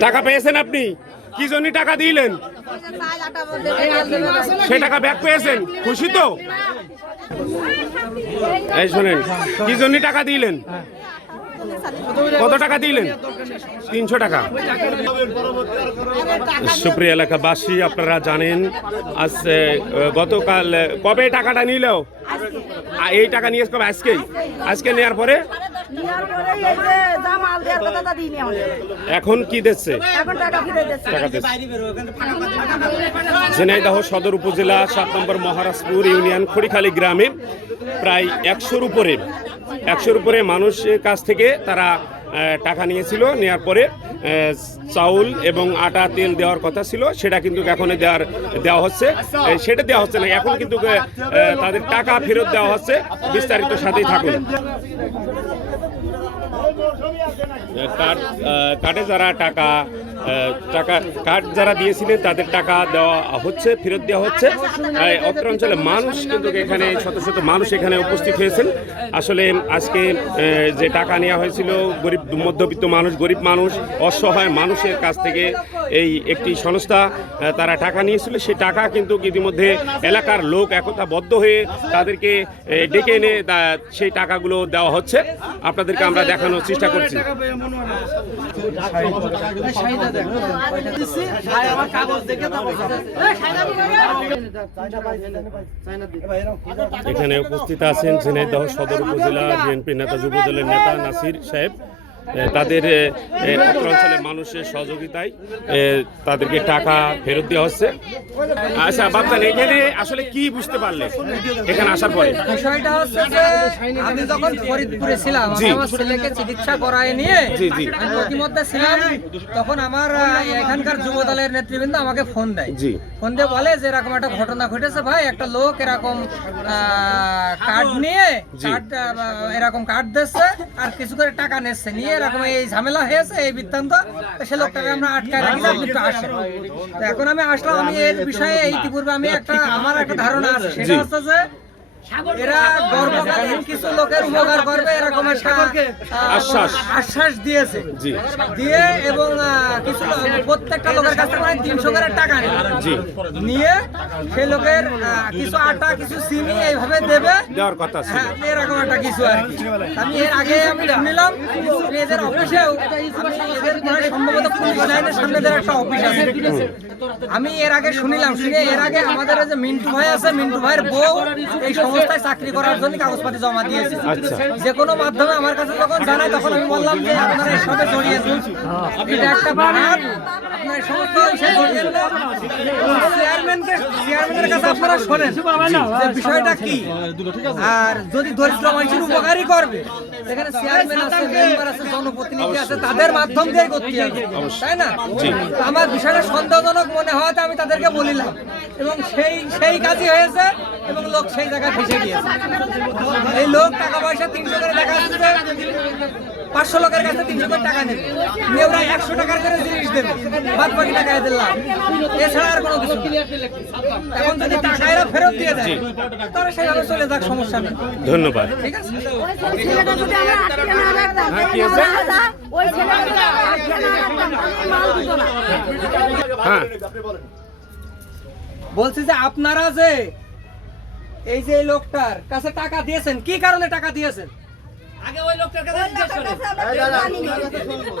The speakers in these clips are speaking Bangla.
টাকা পেয়েছেন আপনি? কি জন্য টাকা দিলেন? সে টাকা ব্যাক পেয়েছেন? খুশি তো? এই শোনেন কি জন্য টাকা দিলেন? কত টাকা দিলেন? তিনশো টাকা। সুপ্রিয় এলাকাবাসী আপনারা জানেন আজ গতকাল কবে টাকাটা নিল? আ, এই টাকা নিয়ে কবে আজকেই? আজকে নেওয়ার পরে? এখন কি দিচ্ছে? ঝিনাইদহ সদর উপজেলা সাত নম্বর মহারাজপুর ইউনিয়ন খড়িখালী গ্রামে প্রায় একশোর উপরে একশোর উপরে মানুষের কাছ থেকে তারা টাকা নিয়েছিল। নেওয়ার পরে চাউল এবং আটা তেল দেওয়ার কথা ছিল। সেটা কিন্তু এখন দেওয়ার দেওয়া হচ্ছে। সেটা দেওয়া হচ্ছে না। এখন কিন্তু তাদের টাকা ফেরত দেওয়া হচ্ছে। বিস্তারিত সাথেই থাকুন। কার্ড কার্ডে যারা টাকা টাকা, কার্ড যারা দিয়েছিলেন, তাদের টাকা দেওয়া হচ্ছে, ফেরত দেওয়া হচ্ছে। অত্র অঞ্চলে মানুষ কিন্তু এখানে, শত শত মানুষ এখানে উপস্থিত হয়েছেন। আসলে আজকে যে টাকা নেওয়া হয়েছিল, গরিব, মধ্যবিত্ত মানুষ, গরিব মানুষ, অসহায় মানুষের কাছ থেকে এই একটি সংস্থা তারা টাকা নিয়েছিল। সেই টাকা কিন্তু ইতিমধ্যে এলাকার লোক একতাবদ্ধ হয়ে তাদেরকে ডেকে এনে সেই টাকাগুলো দেওয়া হচ্ছে। আপনাদেরকে আমরা দেখানোর চেষ্টা করছি। এখানে উপস্থিত আছেন ঝিনাইদহ সদর উপজেলা বিএনপি নেতা যুব দলের নেতা নাসির সাহেব। তাদের অঞ্চলের মানুষের সহযোগিতায় তাদেরকে টাকা ফেরত দেওয়া হচ্ছে। আচ্ছা বাচ্চা এখানে আসলে কি বুঝতে পারলে? এখানে আসার পরে। বিষয়টা হচ্ছে যে আমি যখন ফরিদপুরে ছিলাম আমার ছেলেকে চিকিৎসা করায় নিয়ে। আমি প্রতিমধ্যে ছিলাম তখন আমার এখানকার যুব দলের নেতৃবৃন্দ আমাকে ফোন দেয়। জি। ফোন দিয়ে বলে যে এরকম একটা ঘটনা ঘটেছে ভাই একটা লোক এরকম কার্ড নিয়ে কার্ড এরকম কার্ড দিচ্ছে আর কিছু করে টাকা নিচ্ছে। নিয়ে এরকম এই ঝামেলা হয়েছে এই বৃত্তান্ত সে লোকটাকে আমরা আটকায় রাখি আপনি একটু আসেন। এখন আমি আসলাম আমি এর বিষয়ে ইতিপূর্বে আমি একটা আমার একটা ধারণা আছে। সেটা হচ্ছে যে এরা গর্ভকালীন কিছু লোকের উপকার করবে এরকম একটা আশ্বাস। আশ্বাস দিয়েছে। দিয়ে এবং কিছু লোক- প্রত্যেকটা লোকের কাছ থেকে তিনশো করে টাকা নিয়ে। সেই লোকের কিছু আটা কিছু চিনি এইভাবে দেবে। দেওয়ার কথা হ্যাঁ এরকম একটা কিছু আর আমি এর আগে আমি শুনিলাম এদের অফিসেও এদের মনে সম্ভবত পুলিশ লাইনের সামনে একটা অফিস আছে। আমি এর আগে শুনিলাম শুনে এর আগে আমাদের যে মিন্টু ভাই আছে মিন্টু ভাইয়ের বউ এই সংস্থায় চাকরি করার জন্য কাগজপাতি জমা দিয়েছি। আচ্ছা। যে কোনো মাধ্যমে আমার কাছে যখন জানায় তখন আমি বললাম যে আপনারা সবে জড়িয়েছেন এটা একটা ব্যাপার আপনার এই সমস্ত বিষয়ে জড়িয়েছেন চেয়ারম্যানকে চেয়ারম্যানের কাছে আপনারা শোনেন যে বিষয়টা কি। আর যদি দরিদ্র মানুষের করবে সেখানে চেয়ারম্যান আছে মেম্বার আছে জনপ্রতিনিধি আছে তাদের মাধ্যম দিয়ে করতে হবে। তাই না? আমার বিষয়টা সন্দেহজনক মনে হওয়াতে আমি তাদেরকে বলিলাম। এবং সেই সেই কাজই হয়েছে এবং লোক সেই জায়গায় ফেসে গিয়েছে। এই লোক টাকা পয়সা তিনশো করে দেখা যাচ্ছে পাঁচশো লোকের কাছে তিনশো করে টাকা নেবে। নিয়ে ওরা একশো টাকার করে জিনিস দেবে বাদ বাকি টাকা এদের লাভ। এছাড়া আর কোনো কিছু এখন যদি টাকা এরা ফেরত দিয়ে দেয় তাহলে সেভাবে চলে যাক সমস্যা নেই। ধন্যবাদ। ঠিক আছে? হ্যাঁ, বলছি যে আপনারা যে এই যে লোকটার কাছে টাকা দিয়েছেন কি কারণে টাকা দিয়েছেন? ওই কাছে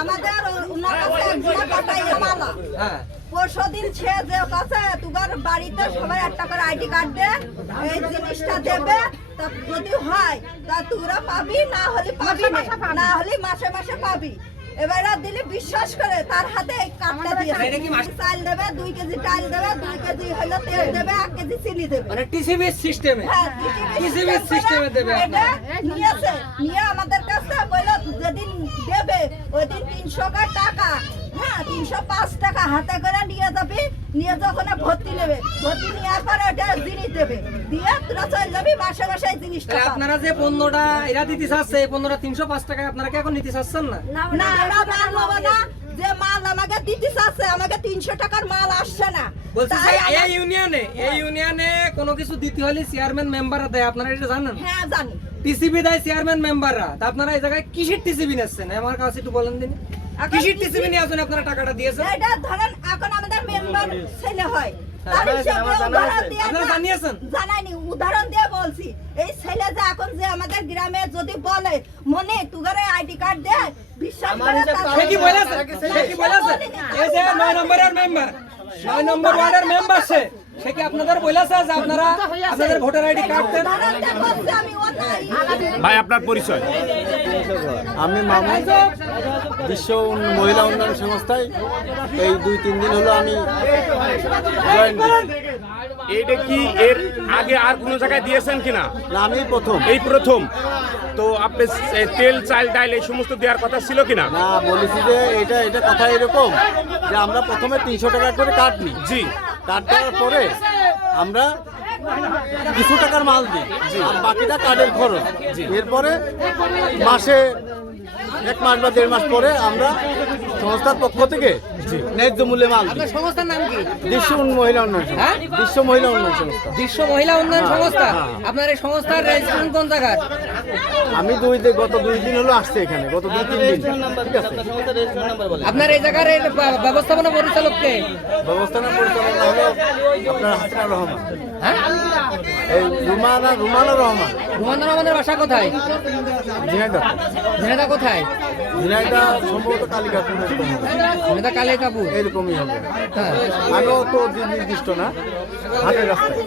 আমাদের ওনার কাছে একজনের কথাই মালা। হ্যাঁ। পরশুদিন সে যে কাছে তোমার বাড়িতে সবাই একটা করে আইডি কার্ড দে এই জিনিসটা দেবে। তা যদি হয় তা তোরা পাবি না হলে পাবি না। না হলে মাসে মাসে পাবি। এবার দিলে বিশ্বাস করে তার হাতে কার্ডটা দিয়েছে। চাল দেবে দুই কেজি চাল দেবে দুই কেজি হলো তেল দেবে এক কেজি চিনি দেবে। মানে টিসিবি সিস্টেমে। হ্যাঁ, টিসিবি সিস্টেমে দেবে। এটা নিয়েছে নিয়ে আমাদের কাছে বলল যেদিন দেবে ওই দিন তিনশো টাকা। হ্যাঁ তিনশো পাঁচ টাকা হাতে করে নিয়ে যাবি নিয়ে যখন ভর্তি নেবে ভর্তি নেওয়ার পরে ওটা জিনিস দেবে। দিয়ে তোরা চলে যাবি মাসে মাসে জিনিসটা আপনারা যে পণ্যটা এরা দিতে চাচ্ছে এই পণ্যটা তিনশো পাঁচ টাকায় আপনারা কি এখন নিতে চাচ্ছেন না? না আমরা মাল না। যে মাল আমাকে দিতে চাচ্ছে আমাকে তিনশো টাকার মাল আসছে না। বলছি যে তাই এই ইউনিয়নে এই ইউনিয়নে কোনো কিছু দিতে হলে চেয়ারম্যান মেম্বাররা দেয় আপনারা এটা জানেন? হ্যাঁ জানি। টিসিবি দেয় চেয়ারম্যান মেম্বাররা তা আপনারা এই জায়গায় কিসের টিসিবি নিচ্ছেন? আমার কাছে একটু বলেন দিন। কিসির টিসিবি নিয়ে আসুন আপনারা টাকাটা দিয়েছেন এটা ধরেন এখন আমাদের মেম্বার ছেলে হয়। উদাহরণ দিয়ে আপনারা না- জানিয়েছেন? জানাইনি উদাহরণ দিয়ে বলছি। এই ছেলে যে এখন যে আমাদের গ্রামে যদি বলে মনে তুগারে আইডি কার্ড দে বিশ্বাস করে কি বলেছে? কি বলেছে? এই যে নয় নম্বরের মেম্বার নয় নম্বর ওয়ার্ডের মেম্বার সে। সে কি আপনাদের বলেছে যে আপনারা আপনাদের ভোটার আইডি কার্ড দেন? আমি ও ভাই আপনার পরিচয়। আমি মামুন বিশ্ব মহিলা উন্নয়ন সংস্থায় এই দুই তিন দিন হলো আমি জয়েন এইটা কি এর আগে আর কোনো জায়গায় দিয়েছেন কিনা? না আমি প্রথম। এই প্রথম। তো আপনি তেল চাল ডাল এই সমস্ত দেওয়ার কথা ছিল কিনা? না বলেছি যে এটা এটা কথা এরকম যে আমরা প্রথমে তিনশো টাকা করে কাট নিই। জি। কাট দেওয়ার পরে আমরা কিছু টাকার মাল দিই আর বাকিটা কার্ডের খরচ। এরপরে মাসে এক মাস বা দেড় মাস পরে আমরা সংস্থার পক্ষ থেকে ন্যায্য মূল্যে মাল। দিই সংস্থার নাম কি? বিশ্ব উন্ন- মহিলা উন্নয়ন সংস্থা। হ্যাঁ? বিশ্ব মহিলা উন্নয়ন সংস্থা। বিশ্ব মহিলা উন্নয়ন হ্যাঁ, সংস্থা? হ্যাঁ। আপনার এই সংস্থার রেজিস্ট্রেশন কোন জায়গার? আমি দুই দিন- গত দুই দিন হলো আসছে এখানে গত দুই তিন দিন। ঠিক আছে? আপনার এই জায়গার ব্যবস্থাপনা পরিচালক কে ব্যবস্থাপনা পরিচালনা হলো আপনার হাসিনা রহমান। হ্যাঁ? রুমানা রুমানা রহমান। রুমান্দ্র রহমানের বাসা কোথায়? ঝিনাইদা ঝিনাইদা কোথায়? ঝিনাইদা সম্ভবত ঝিনাইদা এরকমই হবে। হ্যাঁ। আগেও তো নির্দিষ্ট না। হাটের রাস্তায়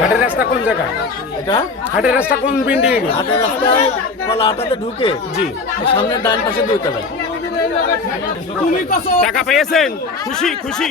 হাটের রাস্তা কোন জায়গায় এটা? হাটের রাস্তা কোন বিল্ডিং হাটের রাস্তায় কলা হাটাতে ঢুকে জি। সামনে ডান পাশে দুই তলায় টাকা পেয়েছেন? খুশি খুশি।